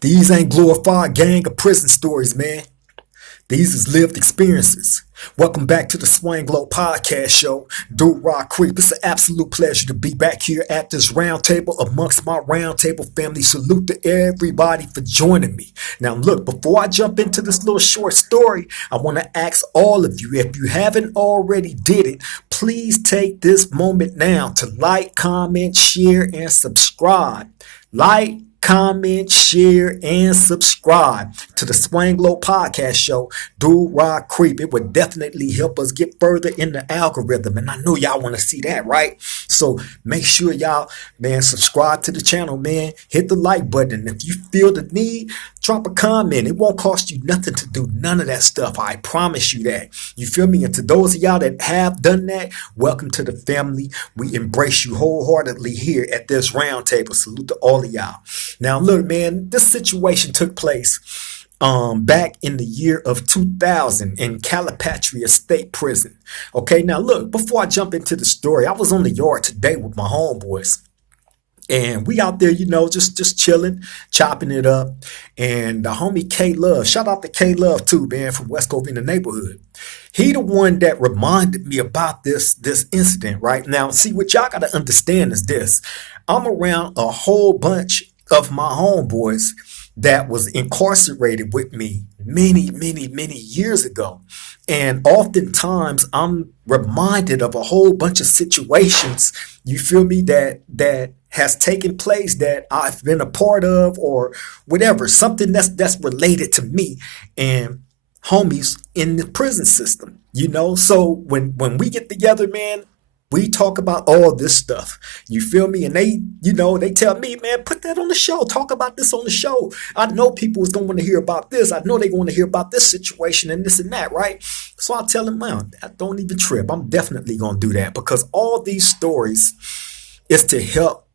These ain't glorified gang or prison stories, man. These is lived experiences. Welcome back to the Swing Glow Podcast Show. Dude Rock Creep. It's an absolute pleasure to be back here at this round table amongst my round table family. Salute to everybody for joining me. Now, look, before I jump into this little short story, I want to ask all of you, if you haven't already did it, please take this moment now to like, comment, share, and subscribe. Like, comment, share, and subscribe to the Swang Low Podcast Show. Dude Rock Creep. It would definitely help us get further in the algorithm. And I know y'all want to see that, right? So make sure y'all, man, subscribe to the channel, man. Hit the like button. If you feel the need, drop a comment. It won't cost you nothing to do none of that stuff. I promise you that. You feel me? And to those of y'all that have done that, welcome to the family. We embrace you wholeheartedly here at this round table. Salute to all of y'all. Now, look, man, this situation took place back in the year of 2000 in Calipatria State Prison. Okay, now look, before I jump into the story, I was on the yard today with my homeboys. And we out there, just chilling, chopping it up. And the homie K Love, shout out to K Love too, man, from West Covina neighborhood. He the one that reminded me about this incident, right? Now, see, what y'all got to understand is this. I'm around a whole bunch of my homeboys that was incarcerated with me many years ago. And oftentimes I'm reminded of a whole bunch of situations, you feel me, that has taken place that I've been a part of or whatever, something that's related to me and homies in the prison system, So when we get together, man, we talk about all this stuff. You feel me? And they tell me, man, put that on the show. Talk about this on the show. I know people is going to want to hear about this. I know they're going to hear about this situation and this and that, right? So I tell them, man, don't even trip. I'm definitely going to do that because all these stories is to help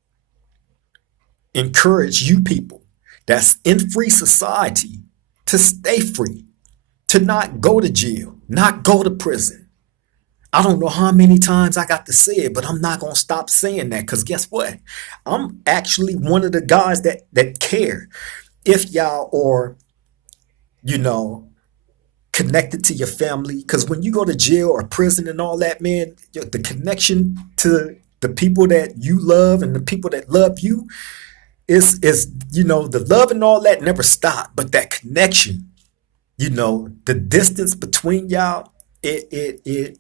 encourage you people that's in free society to stay free, to not go to jail, not go to prison. I don't know how many times I got to say it, but I'm not going to stop saying that because guess what? I'm actually one of the guys that care if y'all are, connected to your family. Because when you go to jail or prison and all that, man, the connection to the people that you love and the people that love you is the love and all that never stop. But that connection, the distance between y'all, it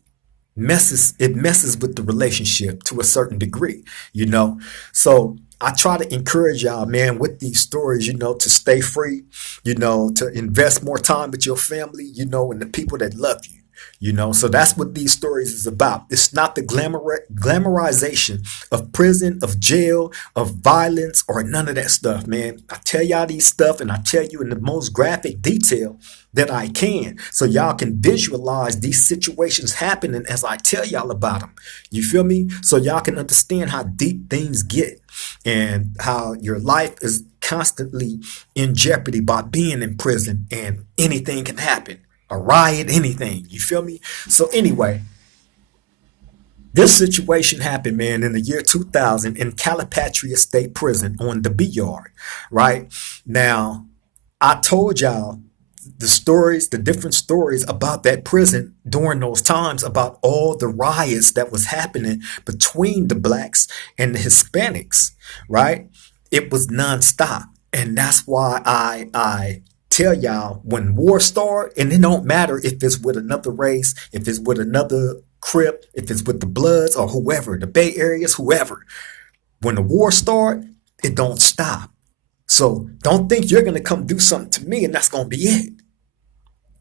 messes with the relationship to a certain degree, So I try to encourage y'all, man, with these stories, to stay free, to invest more time with your family, and the people that love you. So that's what these stories is about. It's not the glamorization of prison, of jail, of violence, or none of that stuff, man. I tell y'all these stuff and I tell you in the most graphic detail that I can so y'all can visualize these situations happening as I tell y'all about them. You feel me? So y'all can understand how deep things get and how your life is constantly in jeopardy by being in prison and anything can happen. A riot, anything. You feel me? So anyway, this situation happened, man, in the year 2000 in Calipatria State Prison on the B Yard, right? Now, I told y'all the different stories about that prison during those times, about all the riots that was happening between the blacks and the Hispanics, right? It was nonstop. And that's why I tell y'all when war start, and it don't matter if it's with another race, if it's with another Crip, if it's with the Bloods or whoever, the Bay Areas, whoever, when the war start, it don't stop. So don't think you're going to come do something to me and that's going to be it.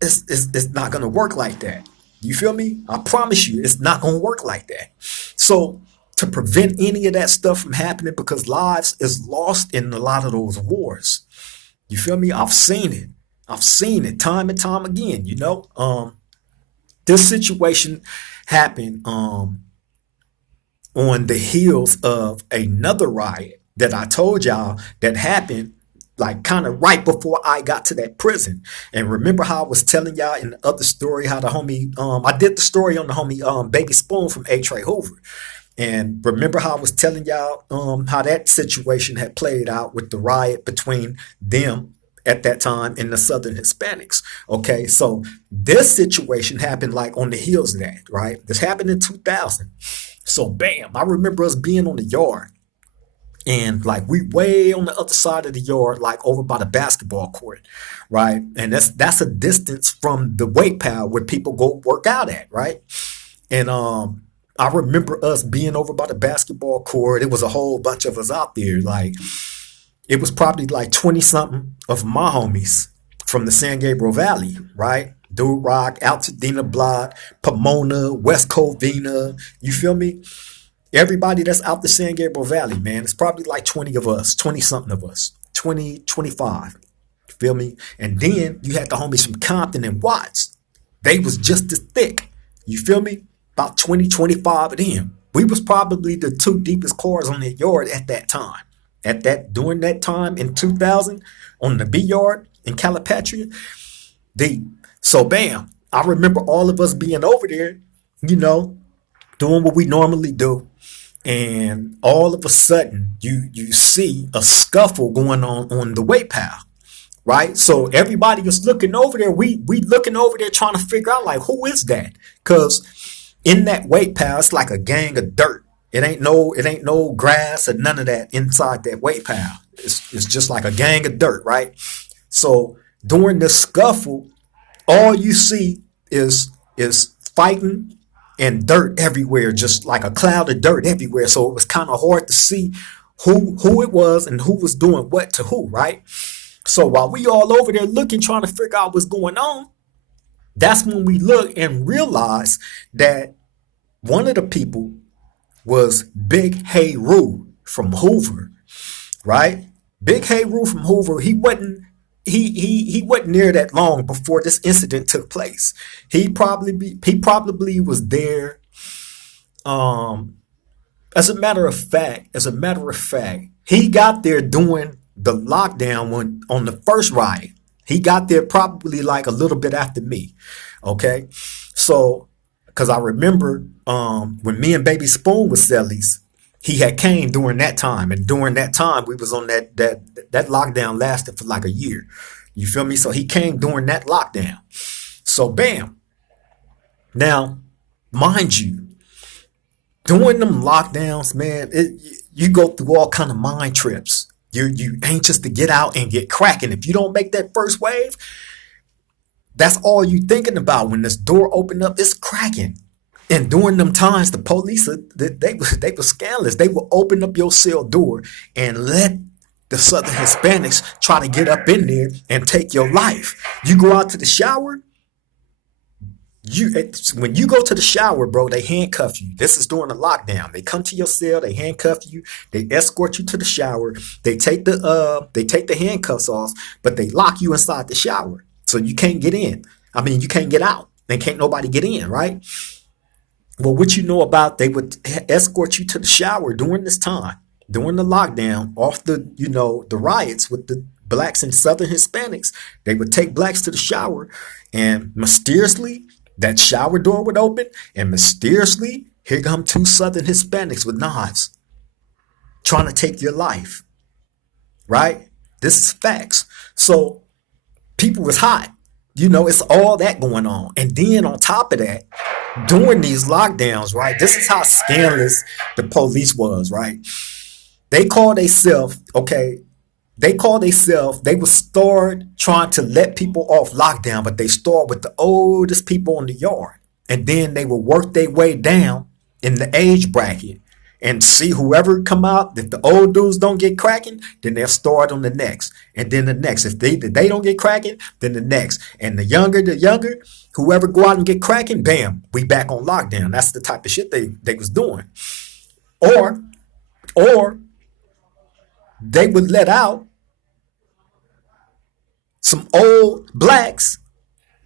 It's not going to work like that. You feel me? I promise you, it's not going to work like that. So to prevent any of that stuff from happening, because lives is lost in a lot of those wars. You feel me? I've seen it time and time again, This situation happened on the heels of another riot that I told y'all that happened like kind of right before I got to that prison. And remember how I was telling y'all in the other story how the homie I did the story on the homie Baby Spoon from A. Trey Hoover. And remember how I was telling y'all how that situation had played out with the riot between them at that time and the Southern Hispanics. Okay, so this situation happened like on the heels of that, right? This happened in 2000. So bam, I remember us being on the yard and like we way on the other side of the yard, like over by the basketball court, right? And that's a distance from the weight pile where people go work out at, right? And I remember us being over by the basketball court. It was a whole bunch of us out there. Like it was probably like 20 something of my homies from the San Gabriel Valley, right? Dude Rock, Altadena Block, Pomona, West Covina. You feel me? Everybody that's out the San Gabriel Valley, man, it's probably like 20 of us, 20 something of us, 20, 25. Feel me? And then you had the homies from Compton and Watts. They was just as thick. You feel me? About 20, 25 of them. We was probably the two deepest cores on that yard at that time. During that time in 2000 on the B yard in Calipatria. So bam, I remember all of us being over there, you know, doing what we normally do. And all of a sudden you see a scuffle going on the weight pile, right? So everybody was looking over there. We looking over there trying to figure out like who is that? Because in that weight pile, it's like a gang of dirt. It ain't no grass or none of that inside that weight pile. It's just like a gang of dirt, right? So during the scuffle, all you see is fighting and dirt everywhere, just like a cloud of dirt everywhere. So it was kind of hard to see who it was and who was doing what to who, right? So while we all over there looking, trying to figure out what's going on, that's when we look and realize that one of the people was Big Hey Roo from Hoover, right? Big Hey Roo from Hoover. He wasn't there that long before this incident took place. He probably was there. Um, as a matter of fact, he got there during the lockdown when on the first riot. He got there probably like a little bit after me. Okay, so because I remember when me and Baby Spoon was cellies, he had came during that time, and during that time we was on that lockdown lasted for like a year. You feel me? So he came during that lockdown. So bam. Now, mind you, during them lockdowns, man, you go through all kind of mind trips. You anxious to get out and get cracking. If you don't make that first wave, that's all you thinking about when this door opened up. It's cracking. And during them times, the police they were scandalous. They will open up your cell door and let the Southern Hispanics try to get up in there and take your life. You go out to the shower. When you go to the shower, bro, they handcuff you. This is during the lockdown. They come to your cell, they handcuff you, they escort you to the shower, they take the handcuffs off, but they lock you inside the shower. So you can't get in. I mean, you can't get out. And can't nobody get in, right? Well, what you know about they would escort you to the shower during this time, during the lockdown, off the riots with the blacks and Southern Hispanics. They would take blacks to the shower, and mysteriously that shower door would open, and mysteriously here come two Southern Hispanics with knives trying to take your life, right? This is facts. So people was hot. It's all that going on. And then on top of that, during these lockdowns, right, this is how scandalous the police was, right? They call themselves, okay, they would start trying to let people off lockdown, but they start with the oldest people in the yard. And then they will work their way down in the age bracket and see whoever come out. If the old dudes don't get cracking, then they'll start on the next. And then the next. If they don't get cracking, then the next. And the younger, whoever go out and get cracking, bam, we back on lockdown. That's the type of shit they was doing. Or they would let out some old blacks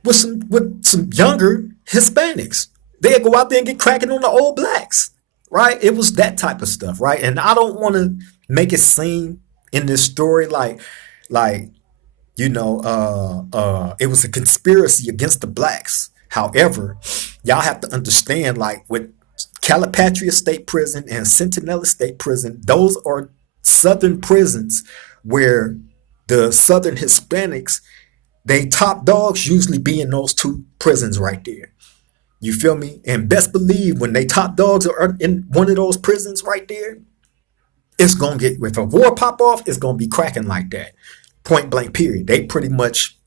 with some younger Hispanics. They'd go out there and get cracking on the old blacks, right? It was that type of stuff, right? And I don't want to make it seem in this story like it was a conspiracy against the blacks. However, y'all have to understand, like, what Calipatria State Prison and Centinela State Prison, those are southern prisons where the southern Hispanics, they top dogs usually be in those two prisons right there. You feel me? And best believe when they top dogs are in one of those prisons right there, it's gonna get, if a war pop off, it's gonna be cracking like that. Point blank period. They pretty much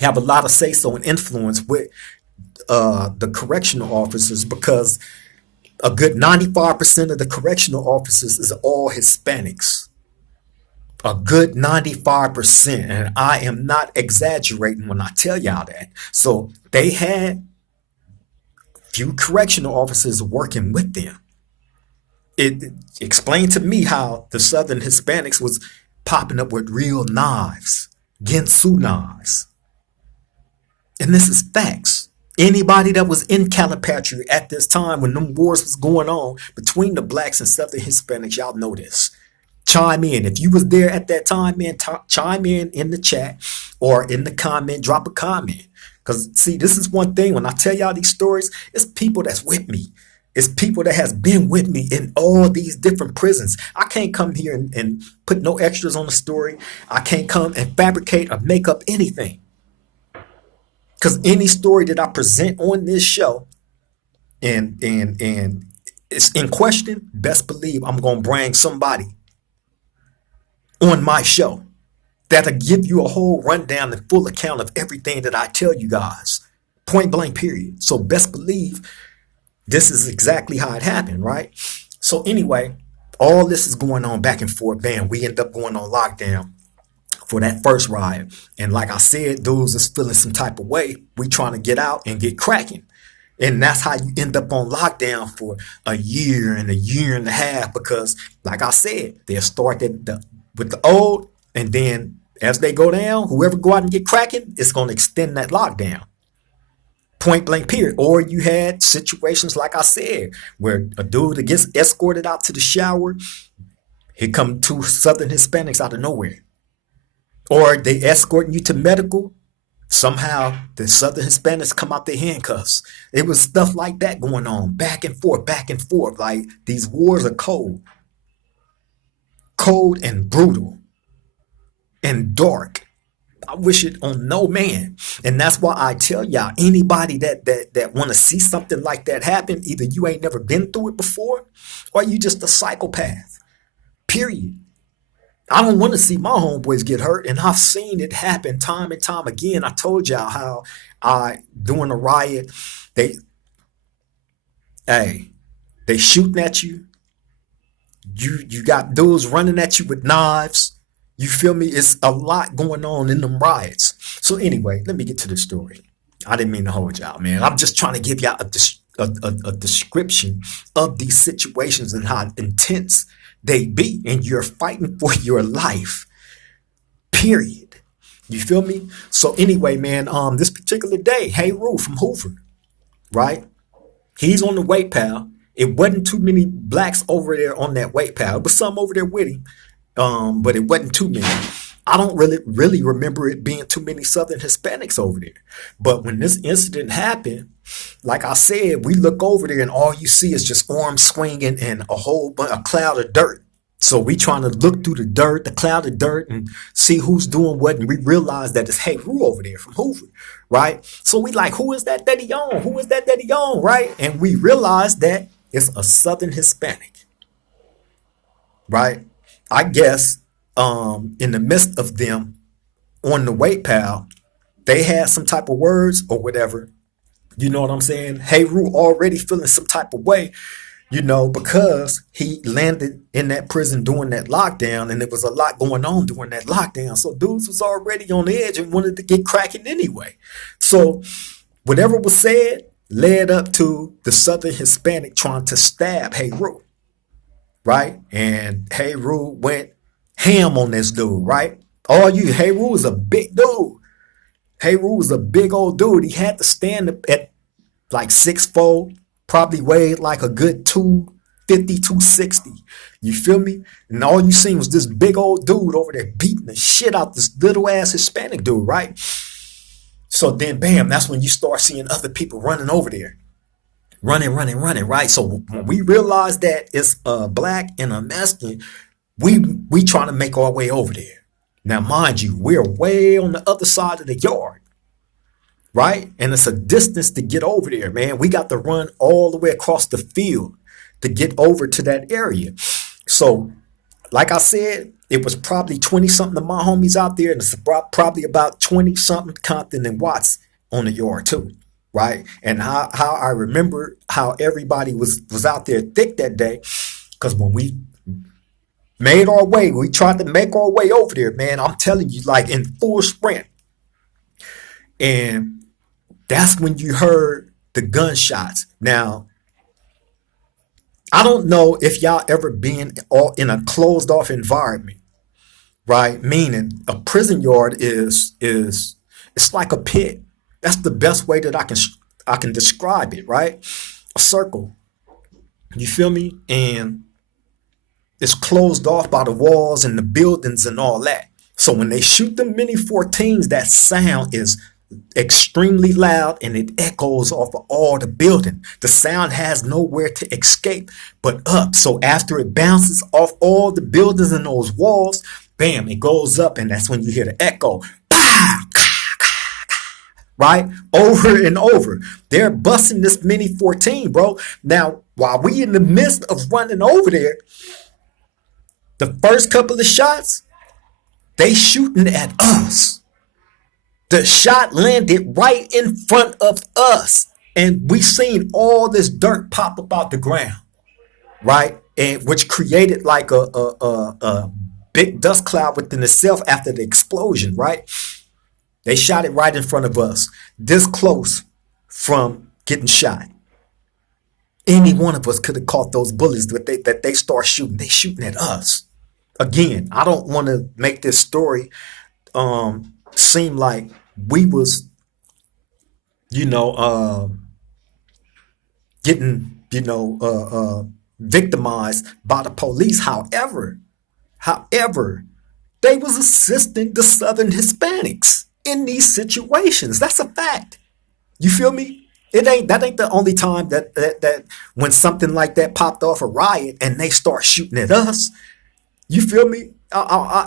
have a lot of say so and influence with the correctional officers, because a good 95% of the correctional officers is all Hispanics. A good 95%. And I am not exaggerating when I tell y'all that. So they had few correctional officers working with them. It explained to me how the Southern Hispanics was popping up with real knives, Ginsu knives. And this is facts. Anybody that was in Calipatria at this time when them wars was going on between the blacks and Southern Hispanics, y'all know this. Chime in. If you was there at that time, man, chime in the chat or in the comment, drop a comment. Because, see, this is one thing. When I tell y'all these stories, it's people that's with me. It's people that has been with me in all these different prisons. I can't come here and put no extras on the story. I can't come and fabricate or make up anything. Because any story that I present on this show and it's in question, best believe I'm going to bring somebody on my show that'll give you a whole rundown and full account of everything that I tell you guys. Point blank period. So best believe this is exactly how it happened, right? So anyway, all this is going on back and forth. Bam, we end up going on lockdown for that first riot. And like I said, dudes is feeling some type of way. We trying to get out and get cracking. And that's how you end up on lockdown for a year and a half, because like I said, they'll start with the old, and then as they go down, whoever go out and get cracking, it's going to extend that lockdown. Point blank period. Or you had situations like I said, where a dude that gets escorted out to the shower, here come two Southern Hispanics out of nowhere. Or they escorting you to medical, somehow the Southern Hispanics come out their handcuffs. It was stuff like that going on, back and forth, back and forth. Like, these wars are cold and brutal and dark. I wish it on no man. And that's why I tell y'all, anybody that want to see something like that happen, either you ain't never been through it before, or you just a psychopath. Period. I don't want to see my homeboys get hurt, and I've seen it happen time and time again. I told y'all how during a riot, they shooting at you. You got dudes running at you with knives. You feel me? It's a lot going on in them riots. So anyway, let me get to the story. I didn't mean to hold y'all, man. I'm just trying to give y'all a description of these situations and how intense they be, and you're fighting for your life. Period. You feel me? So anyway, man, this particular day, Hey Roo from Hoover, right? He's on the weight pal. It wasn't too many blacks over there on that weight pal. It was some over there with him. But it wasn't too many. I don't really remember it being too many Southern Hispanics over there. But when this incident happened, like I said, we look over there and all you see is just arms swinging and a cloud of dirt. So we trying to look through the cloud of dirt, and see who's doing what. And we realize that it's Hey Roo over there from Hoover, right? So we like, who is that he on? Who is that he on, right? And we realize that it's a Southern Hispanic, right? I guess in the midst of them on the weight pal, they had some type of words or whatever. You know what I'm saying? Hey Roo already feeling some type of way, because he landed in that prison during that lockdown, and there was a lot going on during that lockdown. So dudes was already on the edge and wanted to get cracking anyway. So whatever was said led up to the Southern Hispanic trying to stab Hey Roo. Right? And Hey Roo went ham on this dude, right? Hey Roo is a big dude. Hey Roo was a big old dude. He had to stand at like 6'4", probably weighed like a good 250, 260. You feel me? And all you seen was this big old dude over there beating the shit out this little ass Hispanic dude, right? So then, bam, that's when you start seeing other people running over there. running, right? So when we realize that it's a black and a Mexican, we trying to make our way over there. Now, mind you, we're way on the other side of the yard, right? And it's a distance to get over there, man. We got to run all the way across the field to get over to that area. So, like I said, it was probably 20 something of my homies out there, and it's probably about 20 something Compton and Watts on the yard too, right? And how I remember how everybody was out there thick that day, because when we made our way, we tried to make our way over there, man. I'm telling you, like in full sprint. And that's when you heard the gunshots. Now, I don't know if y'all ever been all in a closed off environment, right? Meaning a prison yard is it's like a pit. That's the best way that I can describe it, right? A circle. You feel me? And it's closed off by the walls and the buildings and all that. So when they shoot the mini 14s, that sound is extremely loud and it echoes off of all the building. The sound has nowhere to escape but up. So after it bounces off all the buildings and those walls, bam, it goes up, and that's when you hear the echo. Pow! Right? Over and over. They're busting this mini 14, bro. Now, while we in the midst of running over there, the first couple of shots, they shooting at us. The shot landed right in front of us, and we seen all this dirt pop up out the ground, right? And which created like a big dust cloud within itself after the explosion, right? They shot it right in front of us, this close from getting shot. Any one of us could have caught those bullets that they start shooting. They shooting at us. Again, I don't want to make this story seem like we was, getting, victimized by the police. However, they was assisting the Southern Hispanics in these situations. That's a fact. You feel me? That ain't the only time that when something like that popped off a riot and they start shooting at us. You feel me?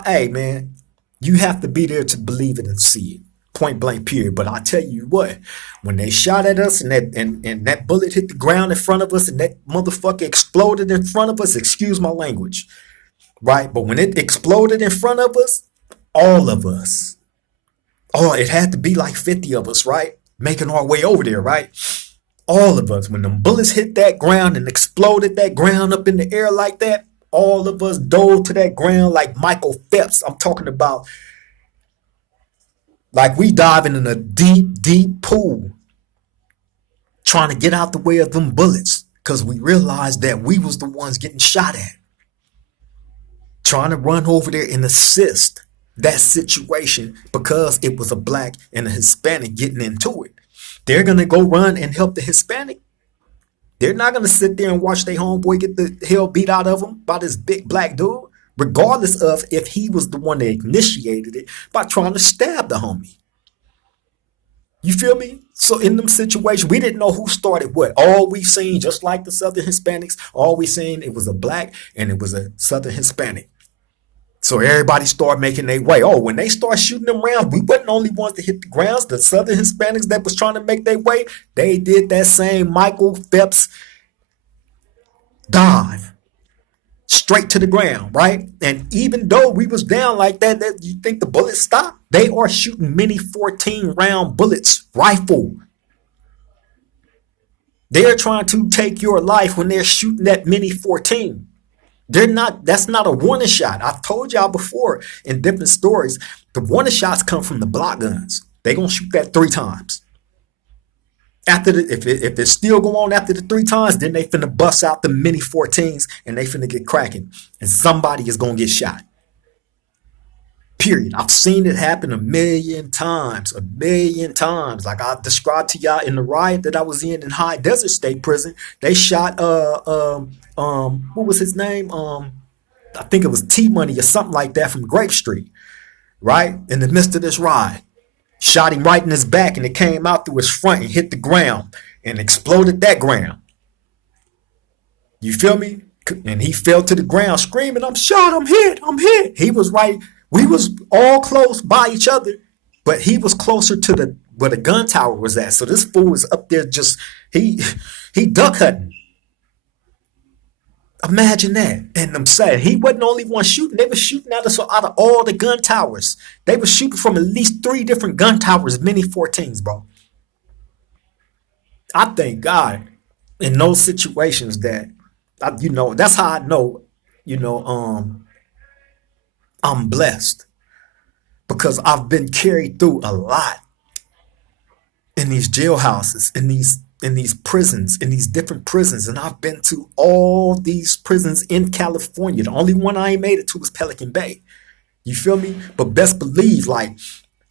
Hey, man, you have to be there to believe it and see it. Point blank, period. But I tell you what, when they shot at us and that bullet hit the ground in front of us and that motherfucker exploded in front of us, excuse my language, right? But when it exploded in front of us, all of us, it had to be like 50 of us, right? Making our way over there, right? All of us, when them bullets hit that ground and exploded that ground up in the air like that, all of us dove to that ground like Michael Phelps. I'm talking about like we diving in a deep, deep pool trying to get out the way of them bullets because we realized that we was the ones getting shot at. Trying to run over there and assist that situation because it was a black and a Hispanic getting into it. They're going to go run and help the Hispanic. They're not going to sit there and watch their homeboy get the hell beat out of them by this big black dude, regardless of if he was the one that initiated it by trying to stab the homie. You feel me? So in them situations, we didn't know who started what. All we seen, just like the Southern Hispanics, all we seen, it was a black and it was a Southern Hispanic. So everybody started making their way. Oh, when they start shooting them rounds, we wasn't the only ones to hit the grounds. The Southern Hispanics that was trying to make their way, they did that same Michael Phelps dive straight to the ground, right? And even though we was down like that, you think the bullets stopped? They are shooting mini 14 round bullets, rifle. They're trying to take your life when they're shooting that mini 14. That's not a warning shot. I've told y'all before in different stories, the warning shots come from the block guns. They're going to shoot that 3 times. If it's still going on after the 3 times, then they finna bust out the mini 14s and they finna get cracking. And somebody is going to get shot. Period. I've seen it happen a million times. Like I described to y'all in the riot that I was in High Desert State Prison. They shot what was his name? I think it was T Money or something like that from Grape Street, right? In the midst of this riot. Shot him right in his back and it came out through his front and hit the ground and exploded that ground. You feel me? And he fell to the ground screaming, I'm shot, I'm hit, I'm hit. He was right. We was all close by each other, but he was closer to the where the gun tower was at. So this fool was up there just he he duck hunting. Imagine that. And I'm saying he wasn't the only one shooting. They were shooting out of all the gun towers. They were shooting from at least 3 different gun towers, mini 14s, bro. I thank God in those situations that that's how I know, you know, I'm blessed because I've been carried through a lot in these jailhouses, in these prisons, in these different prisons, and I've been to all these prisons in California. The only one I ain't made it to was Pelican Bay. You feel me? But best believe, like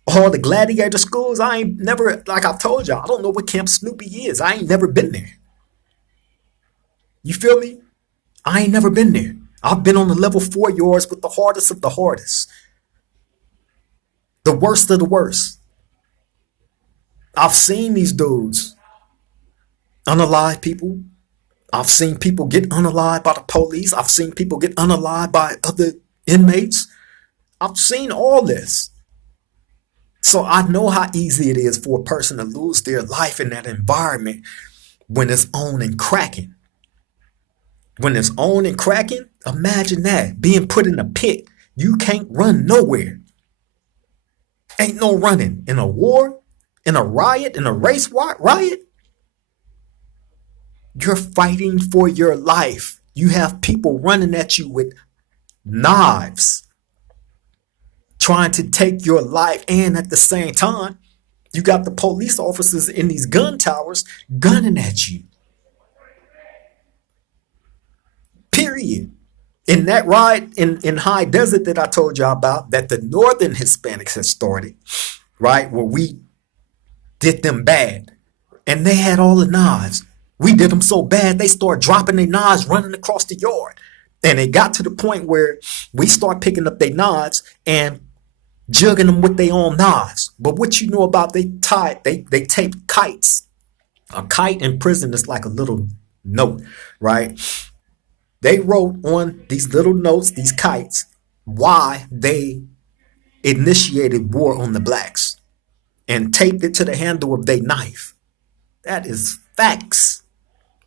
all the gladiator schools, I ain't never, like I told y'all, I don't know what Camp Snoopy is. I ain't never been there. You feel me? I ain't never been there. I've been on the level 4 yards with the hardest of the hardest, the worst of the worst. I've seen these dudes unalive people. I've seen people get unalived by the police. I've seen people get unalived by other inmates. I've seen all this. So I know how easy it is for a person to lose their life in that environment when it's on and cracking. When it's on and cracking, imagine that being put in a pit. You can't run nowhere. Ain't no running in a war, in a riot, in a race riot. You're fighting for your life. You have people running at you with knives, trying to take your life, and at the same time, you got the police officers in these gun towers gunning at you. Period. In that ride in high desert that I told y'all about, that the northern Hispanics had started, right, where we did them bad, and they had all the knives. We did them so bad, they started dropping their knives, running across the yard. And it got to the point where we start picking up their knives and jugging them with their own knives. But what you know about they taped kites. A kite in prison is like a little note, right? They wrote on these little notes, these kites, why they initiated war on the blacks and taped it to the handle of their knife. That is facts.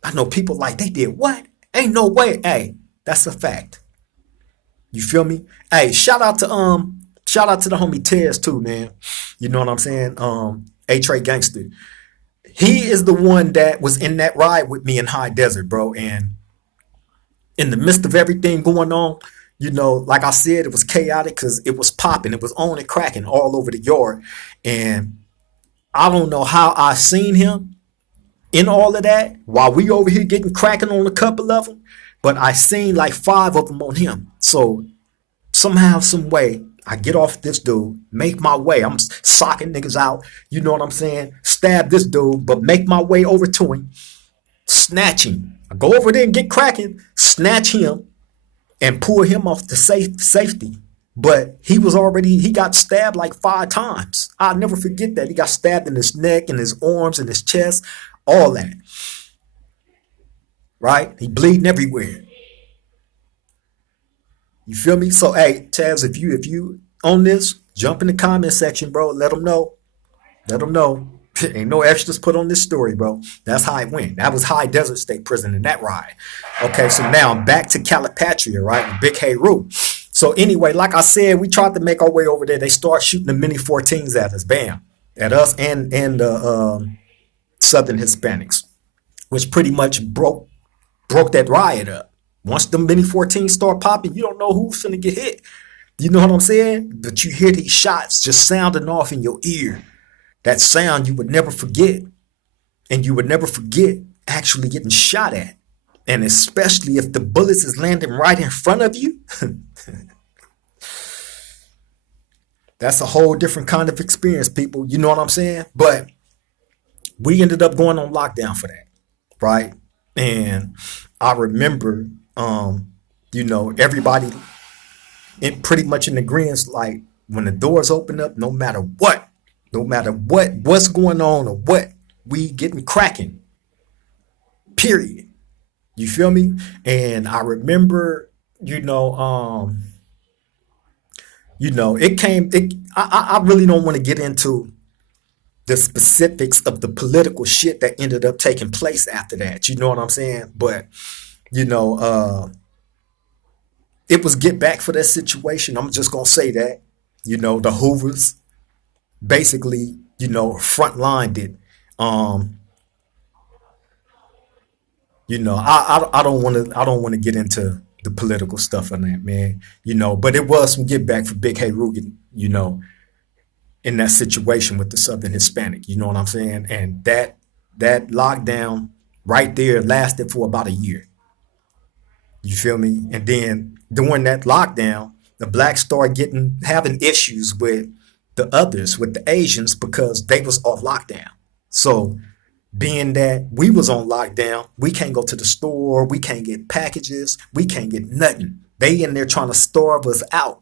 I know people like, they did what? Ain't no way. Hey, that's a fact. You feel me? Hey, shout out to the homie Tez too, man. You know what I'm saying? A-Trey Gangster. He is the one that was in that ride with me in High Desert, bro. And in the midst of everything going on, like I said, it was chaotic because it was popping. It was on and cracking all over the yard. And I don't know how I seen him in all of that while we over here getting cracking on a couple of them, but I seen like 5 of them on him. So somehow, some way, I get off this dude, make my way. I'm socking niggas out. You know what I'm saying? Stab this dude, but make my way over to him, snatch him. I go over there and get cracking, snatch him, and pull him off the safety. But he got stabbed like 5 times. I'll never forget that. He got stabbed in his neck, in his arms, in his chest, all that. Right? He bleeding everywhere. You feel me? So, hey, Taz, if you on this, jump in the comment section, bro. Let them know. Let them know. Ain't no extras put on this story, bro. That's how it went. That was High Desert State Prison in that ride. Okay, so now I'm back to Calipatria, right? With Big Heru. So anyway, like I said, we tried to make our way over there. They start shooting the mini 14s at us. Bam. At us and the Southern Hispanics, which pretty much broke that riot up. Once the mini 14s start popping, you don't know who's finna get hit. You know what I'm saying? But you hear these shots just sounding off in your ear. That sound you would never forget. And you would never forget actually getting shot at. And especially if the bullets is landing right in front of you. That's a whole different kind of experience, people. You know what I'm saying? But we ended up going on lockdown for that, right? And I remember, everybody pretty much in agreement, like when the doors open up, no matter what's going on or what, we getting cracking, period. You feel me? And I remember, it came. I really don't want to get into the specifics of the political shit that ended up taking place after that. You know what I'm saying? But you know, it was get back for that situation. I'm just gonna say that. The Hoovers basically, frontlined it. Um, I don't want to get into the political stuff on that, man. But it was some get back for Big Hay Rugen, in that situation with the Southern Hispanic. You know what I'm saying? And that lockdown right there lasted for about a year. You feel me? And then during that lockdown, the blacks started having issues with the others, with the Asians, because they was off lockdown. So being that we was on lockdown, we can't go to the store, we can't get packages, we can't get nothing. They in there trying to starve us out.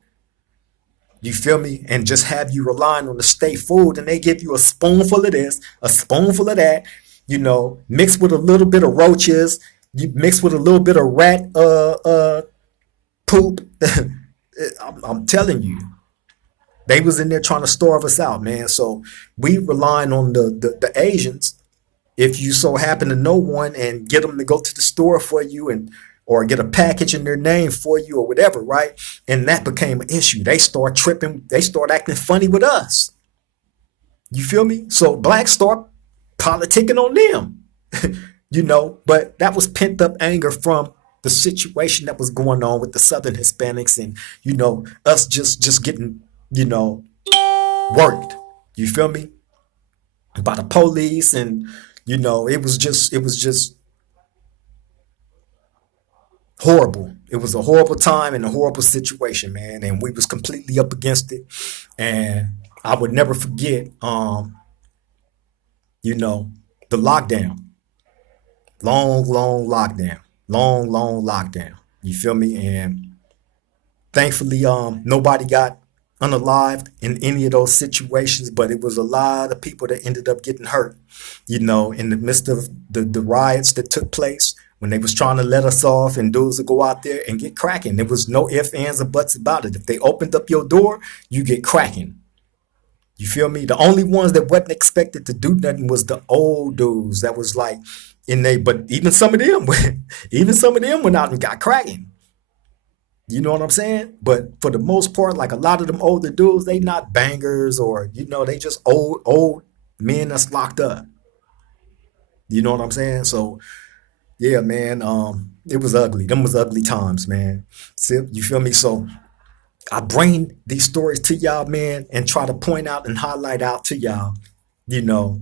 You feel me? And just have you relying on the state food, and they give you a spoonful of this, a spoonful of that, mixed with a little bit of roaches, you mix with a little bit of rat poop. I'm telling you, they was in there trying to starve us out, man. So we relying on the Asians. If you so happen to know one and get them to go to the store for you, and or get a package in their name for you or whatever, right? And that became an issue. They start tripping. They start acting funny with us. You feel me? So blacks start politicking on them, But that was pent up anger from the situation that was going on with the Southern Hispanics, and us just getting worked. You feel me? By the police, and it was just horrible. It was a horrible time and a horrible situation, man. And we was completely up against it. And I would never forget, the lockdown, long lockdown, long lockdown. You feel me? And thankfully, nobody got unalived in any of those situations, but it was a lot of people that ended up getting hurt, in the midst of the riots that took place when they was trying to let us off, and dudes would go out there and get cracking. There was no ifs, ands, or buts about it. If they opened up your door, you get cracking. You feel me? The only ones that wasn't expected to do nothing was the old dudes that was like but even some of them, even some of them went out and got cracking. You know what I'm saying? But for the most part, like a lot of them older dudes, they not bangers, or they just old men that's locked up. You know what I'm saying? So yeah, man, it was ugly. Them was ugly times, man. See, you feel me? So I bring these stories to y'all, man, and try to point out and highlight out to y'all, you know,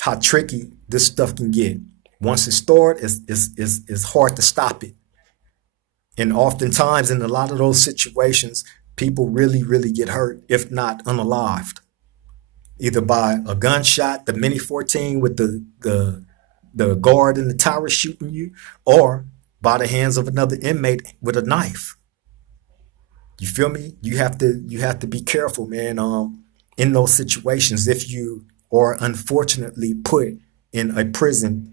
how tricky this stuff can get. Once it started, it's hard to stop it. And oftentimes, in a lot of those situations, people really, really get hurt, if not unalived, either by a gunshot, the Mini 14 with the guard in the tower shooting you, or by the hands of another inmate with a knife. You feel me? You have to be careful, man. In those situations, if you are unfortunately put in a prison,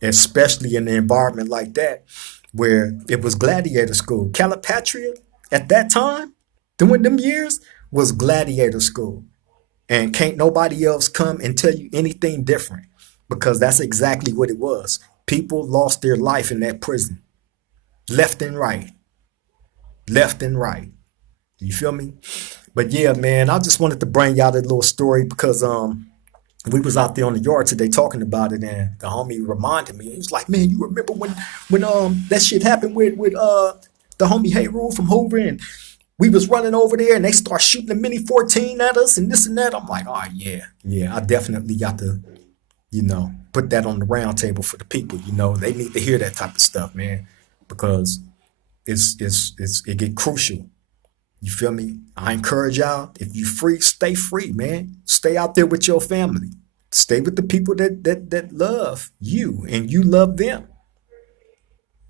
especially in an environment like that, where it was gladiator school. Calipatria at that time, during them years, was gladiator school. And can't nobody else come and tell you anything different, because that's exactly what it was. People lost their life in that prison, left and right, left and right. You feel me? But yeah, man, I just wanted to bring y'all that little story because we was out there on the yard today talking about it, and the homie reminded me. He was like, "Man, you remember when that shit happened with the homie Hey Rule from Hoover, and we was running over there, and they start shooting the Mini 14 at us and this and that." I'm like, "Oh yeah, I definitely got to, put that on the round table for the people. They need to hear that type of stuff, man, because it get crucial." You feel me? I encourage y'all, if you free, stay free, man. Stay out there with your family. Stay with the people that love you and you love them.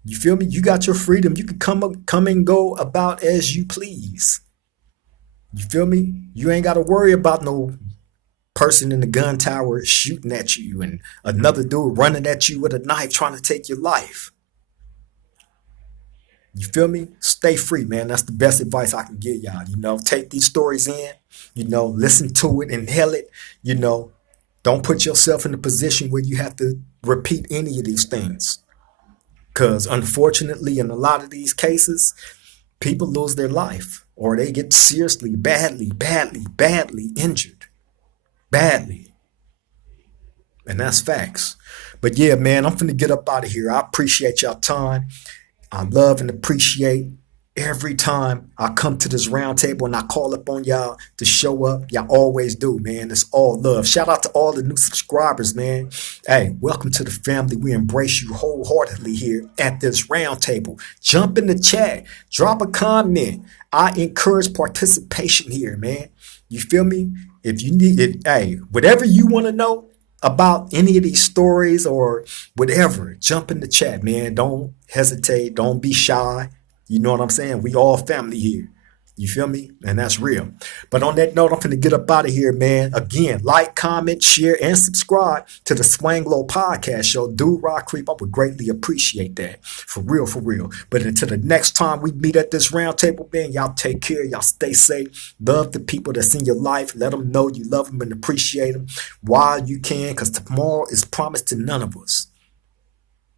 You feel me? You got your freedom. You can come and go about as you please. You feel me? You ain't got to worry about no person in the gun tower shooting at you and another dude running at you with a knife trying to take your life. You feel me? Stay free, man. That's the best advice I can give y'all. Take these stories in, listen to it, inhale it, you know, don't put yourself in a position where you have to repeat any of these things. Because unfortunately, in a lot of these cases, people lose their life or they get seriously, badly injured. Badly. And that's facts. But yeah, man, I'm finna get up out of here. I appreciate y'all time. I love and appreciate every time I come to this round table and I call up on y'all to show up. Y'all always do, man. It's all love. Shout out to all the new subscribers, man. Hey, welcome to the family. We embrace you wholeheartedly here at this round table. Jump in the chat. Drop a comment. I encourage participation here, man. You feel me? If you need it, hey, whatever you want to know about any of these stories or whatever, jump in the chat, man. Don't hesitate. Don't be shy. You know what I'm saying? We all family here. You feel me? And that's real. But on that note, I'm finna get up out of here, man. Again, like, comment, share, and subscribe to the Swang Low Podcast Show. Dude, Rock Creep, I would greatly appreciate that. For real, for real. But until the next time we meet at this round table, man, y'all take care. Y'all stay safe. Love the people that's in your life. Let them know you love them and appreciate them while you can, because tomorrow is promised to none of us.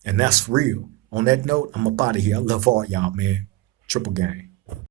And that's real. On that note, I'm up out of here. I love all y'all, man. Triple gang.